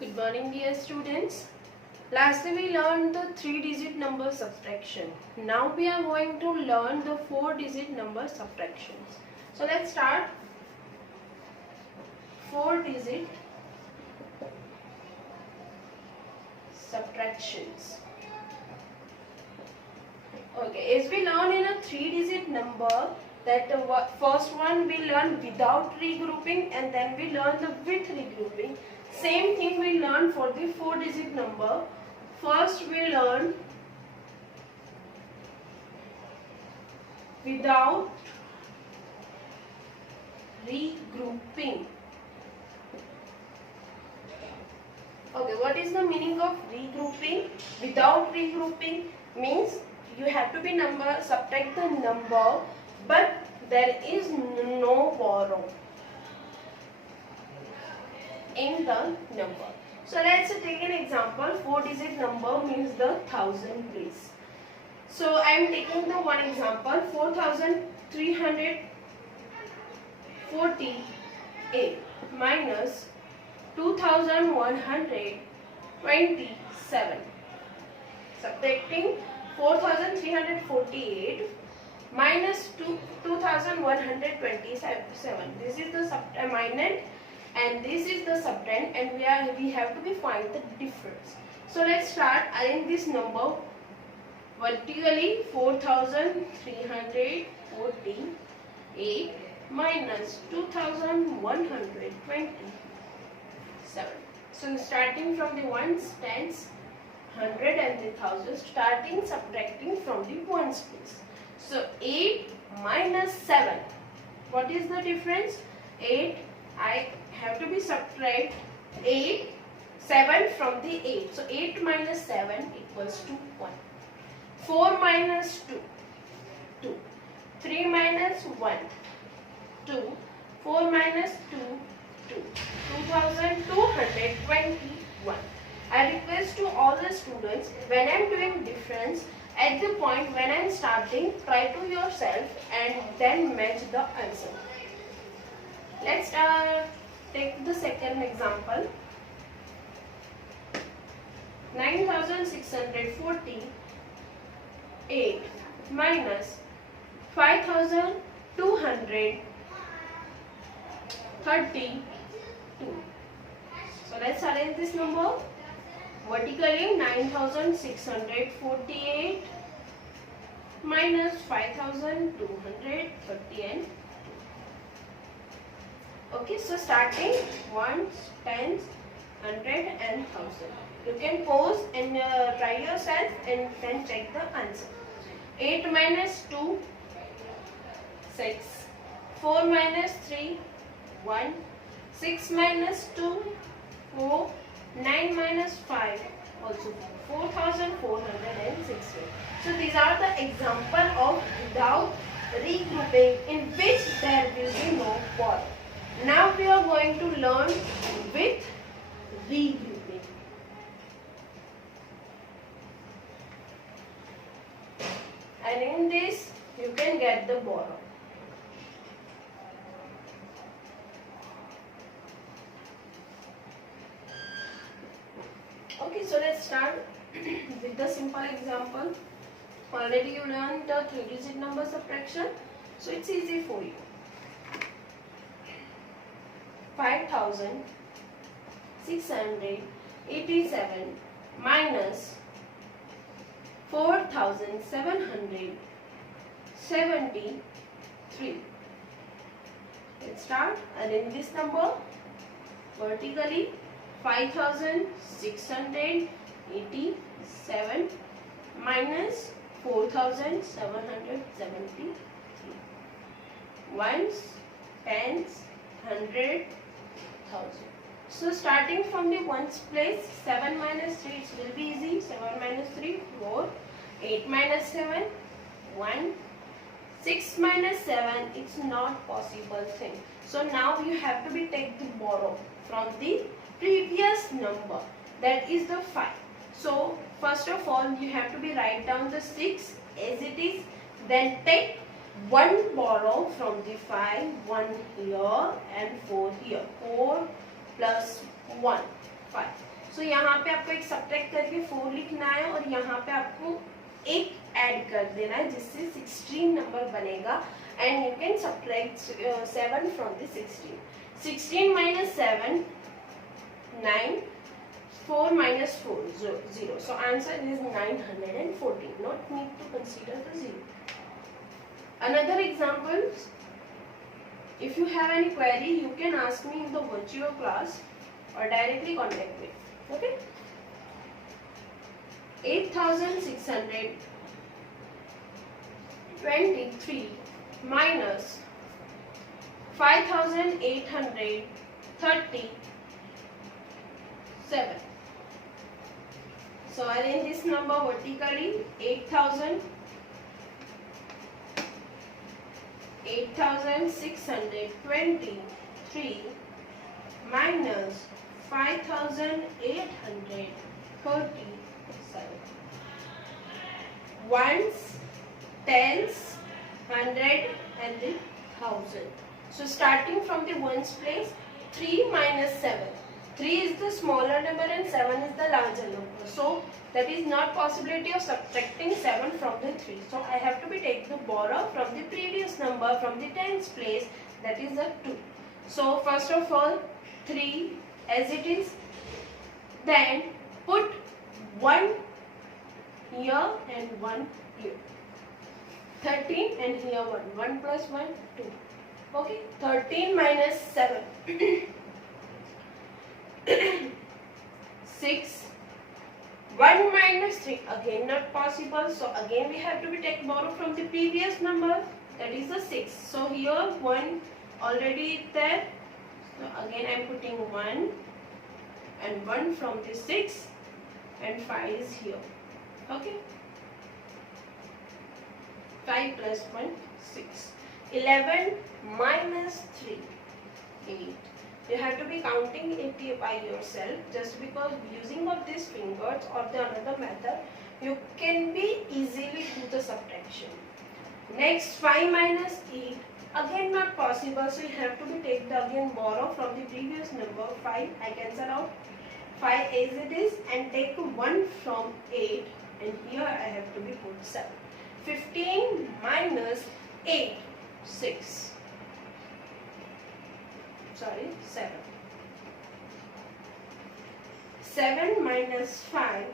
Good morning, dear students. Lastly, we learned the 3-digit number subtraction. Now we are going to learn the 4-digit number subtractions. So let's start. 4-digit subtractions. Okay, as we learn in a 3-digit number, that the first one we learn without regrouping and then we learn the with regrouping. Same thing we learn for the 4-digit number. First we learn without regrouping. Okay, what is the meaning of regrouping? Without regrouping means you have to be subtract the number, but there is no borrow in the number. So let's take an example. 4-digit number means the 1000 please. So I am taking the one example, 4348 minus 2127. Subtracting 4348 minus 2127. This is the subtrahend and this is the subtrahend, and we have to find the difference. So let's start arrange this number vertically. 4348 minus 2127. So starting from the ones, tens, 100 and the thousands, starting subtracting from the ones place. So 8 minus 7. What is the difference? 8, I have to be subtract 7 from the 8. So 8 minus 7 equals to 1. 4 minus 2, 2. 3 minus 1, 2. 4 minus 2, 2. 2221. I request to all the students, when I am doing difference, at the point when I am starting, try to yourself and then match the answer. Let's take the second example. 9648 minus 5232. So let's arrange this number vertically. 9648 minus 5232. Okay, so starting ones, tens, 100 and 1000. You can pause and try yourself and then check the answer. 8 minus 2, 6. 4 minus 3, 1. 6 minus 2, 4. 9 minus 5, also 4460. So these are the example of without regrouping, in which there will be no borrow. Now we are going to learn with regrouping. And in this you can get the borrow. Okay, so let's start with the simple example. Already you learned the 3-digit number subtraction, so it's easy for you. 5687 minus 4773. Let's start arrange this number vertically. 5687 minus 4773. Ones, tens, 100, 1000. So starting from the ones place, 7 minus 3, it will be easy. 7 minus 3, 4. 8 minus 7, 1. 6 minus 7, it's not possible thing. So now you have to take the borrow from the previous number, that is the 5. So first of all you have to write down the 6 as it is, then take 1 borrow from the 5, 1 here and 4 here. 4 plus 1. 5. सो यहाँ पे आपको एक subtract करके 4 लिखना है और यहाँ पे आपको एक ऐड कर देना है जिससे 16 नंबर बनेगा and you can subtract 7 from the 16. 16 minus 7 9, 4 minus 4 0. So answer is 914. Not need to consider the 0. Another example, if you have any query you can ask me in the virtual class or directly contact me. Okay. 8623 minus 5837. So arrange this number vertically. 8623 minus 5837. Ones, tens, hundred and the thousand. So starting from the ones place, 3 minus 7. 3 is the smaller number and 7 is the larger number. So that is not possibility of subtracting 7 from the 3. So I have to be take the borrow from the previous number from the tens place, that is the 2. So first of all 3 as it is, then put 1 here and 1 here. 13 and here 1. 1 plus 1, 2. Okay. 13 minus 7. 6. 1 minus 3. Again not possible. So again we have to be take borrow from the previous number. That is the 6. So here 1 already there. So again I am putting 1 and 1 from the 6 and 5 is here. Okay. 5 plus 1, 6. 11 minus 3, 8. You have to be counting it by yourself, just because using of these fingers or the another method, you can be easily do the subtraction. Next 5 minus 8. Again not possible, so you have to be take the again borrow from the previous number. 5 I cancel out 5 as it is and take 1 from 8 and here I have to be put 7. 15 minus 8, 6. Sorry, 7. 7 minus 5,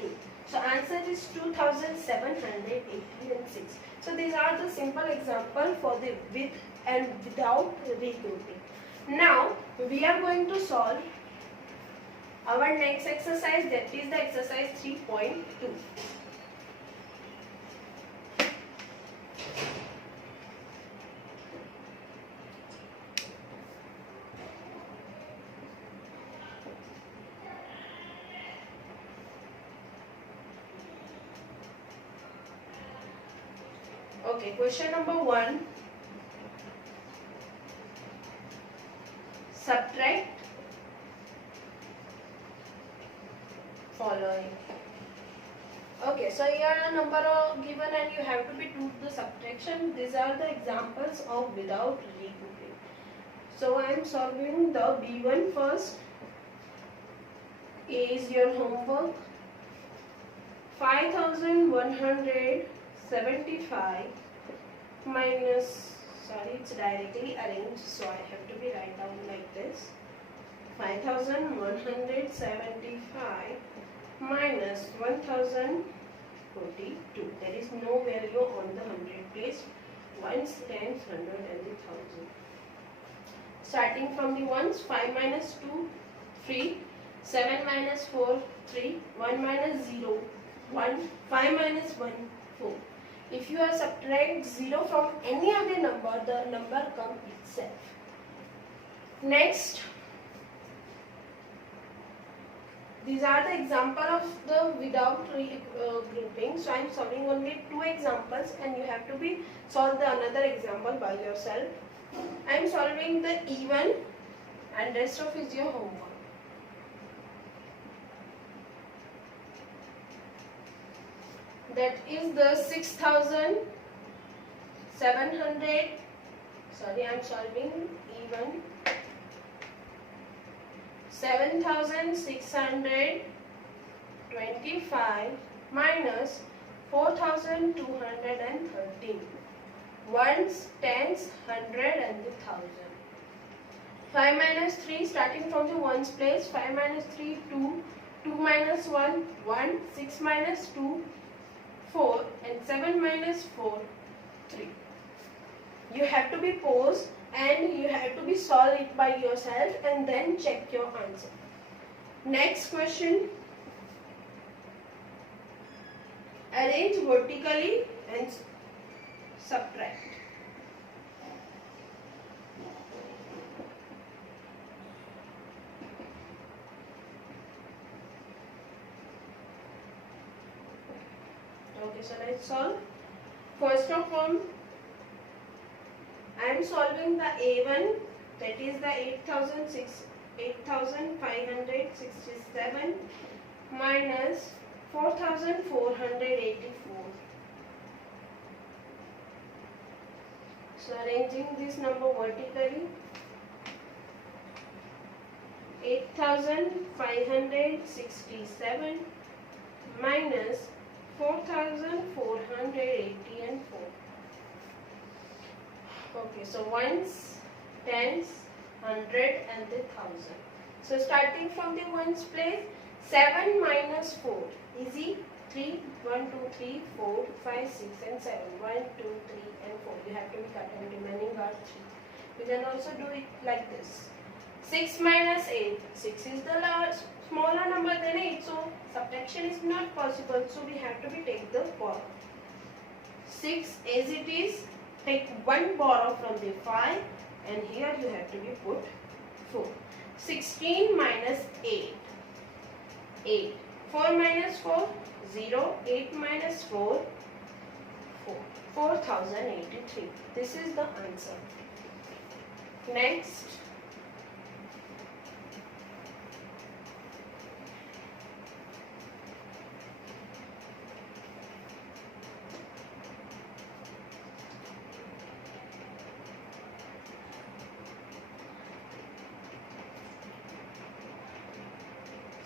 2. So answer is 2786. So these are the simple example for the with and without regrouping. Now we are going to solve our next exercise, that is the exercise 3.2. Okay, question number 1. Subtract following. Okay, so here a number are given and you have to be do the subtraction. These are the examples of without regrouping. So I am solving the B1 first. A is your homework. 5175 minus, sorry, it's directly arranged, so I have to be write down like this. 5175 minus 1042. There is no value on the 100 place. Ones, tens, 100 and the 1000. Starting from the ones, 5 minus 2, 3. 7 minus 4, 3. 1 minus 0, 1. 5 minus 1, 4. If you are subtract 0 from any other number, the number comes itself. Next, these are the example of the without grouping. So I am solving only 2 examples and you have to be solve the another example by yourself. I am solving the even and rest of is your homework. That is the 6700. Sorry, I am solving even. 7,625 minus 4,213. Ones, tens, hundred and the thousand. 5 minus 3 starting from the ones place. 5 minus 3 2. 2 minus 1 1. 6 minus 2 4 and 7 minus 4 3. You have to be paused and you have to be solve it by yourself and then check your answer. Next question. Arrange vertically and subtract. Okay, so let's solve. First of all, I am solving the A1, that is the 8,567 minus 4,484. So arranging this number vertically, 8,567 minus 4,484. Okay, so ones, tens, hundred and the thousand. So starting from the ones place, 7 minus 4, easy. 3, 1, 2, 3, 4, 5, 6 and 7. 1, 2, 3 and 4. You have to be cut and remaining are 3. You can also do it like this. 6 minus 8. 6 is the smaller number than 8. So subtraction is not possible. So we have to be take the borrow. 6 as it is. Take 1 borrow from the 5 and here you have to be put 4. 16 minus 8. 8. 4 minus 4. 0. 8 minus 4. 4. 4,083. This is the answer. Next.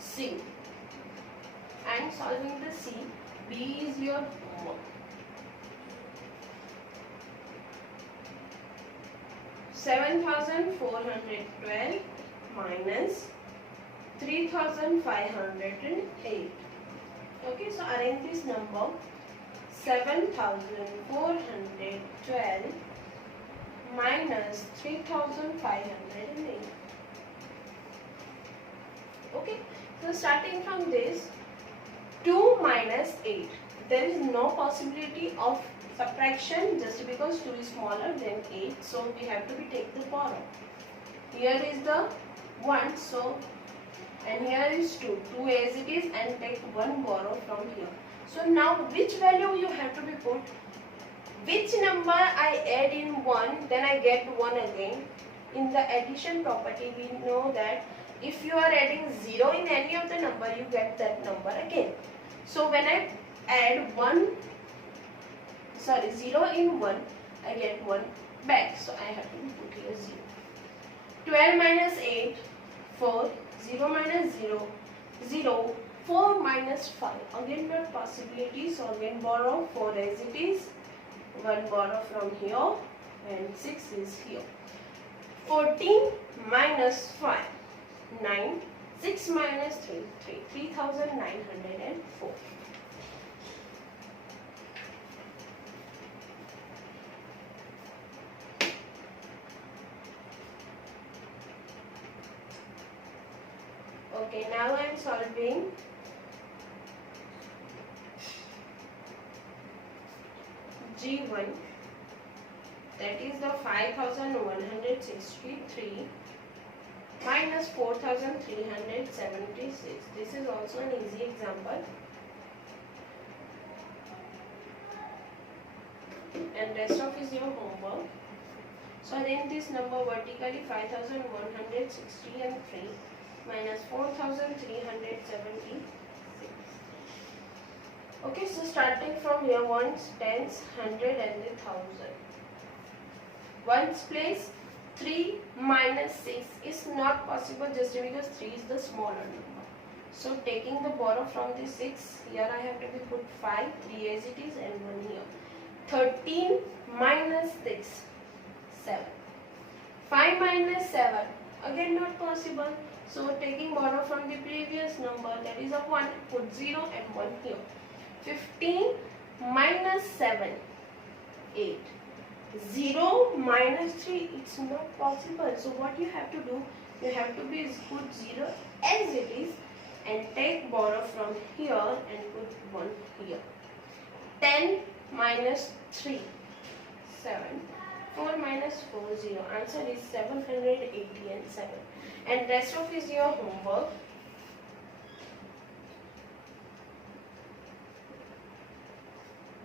C. I am solving the C. B is your homework. 7,412 minus 3,508. Okay, so arrange this number. 7,412 minus 3,508. Okay, so starting from this, 2 minus 8. There is no possibility of subtraction just because 2 is smaller than 8. So we have to be take the borrow. Here is the 1. So and here is 2. 2 as it is and take 1 borrow from here. So now which value you have to be put? Which number I add in 1, then I get 1 again. In the addition property we know that if you are adding 0 in any of the number, you get that number again. So when I add 0 in 1, I get 1 back. So I have to put here 0. 12 minus 8, 4. 0 minus 0, 0. 4 minus 5. Again not possibility. So again borrow 4 as it is. 1 borrow from here and 6 is here. 14 minus 5. 9. 6 minus 3. 3,904. Okay, now I am solving G1, that is the 5,163 minus 4,376. This is also an easy example. And rest of is your homework. So arrange this number vertically. 5,160 and 3 minus 4,376. Okay, so starting from here, ones, tens, hundred and the thousand. Ones place, 3 minus 6 is not possible just because 3 is the smaller number. So taking the borrow from the 6, here I have to be put 5, 3 as it is and 1 here. 13 minus 6, 7. 5 minus 7, again not possible. So taking borrow from the previous number, that is a 1, put 0 and 1 here. 15 minus 7, 8. 0 minus 3, it's not possible. So what you have to do, you have to be put 0 as it is and take borrow from here and put 1 here. 10 minus 3, 7. 4 minus 4, 0. Answer is 780 and 7. And rest of is your homework.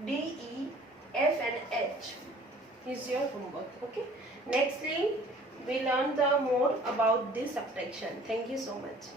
D, E, F and H is your homework. Okay. Nextly, we learn the more about this subtraction. Thank you so much.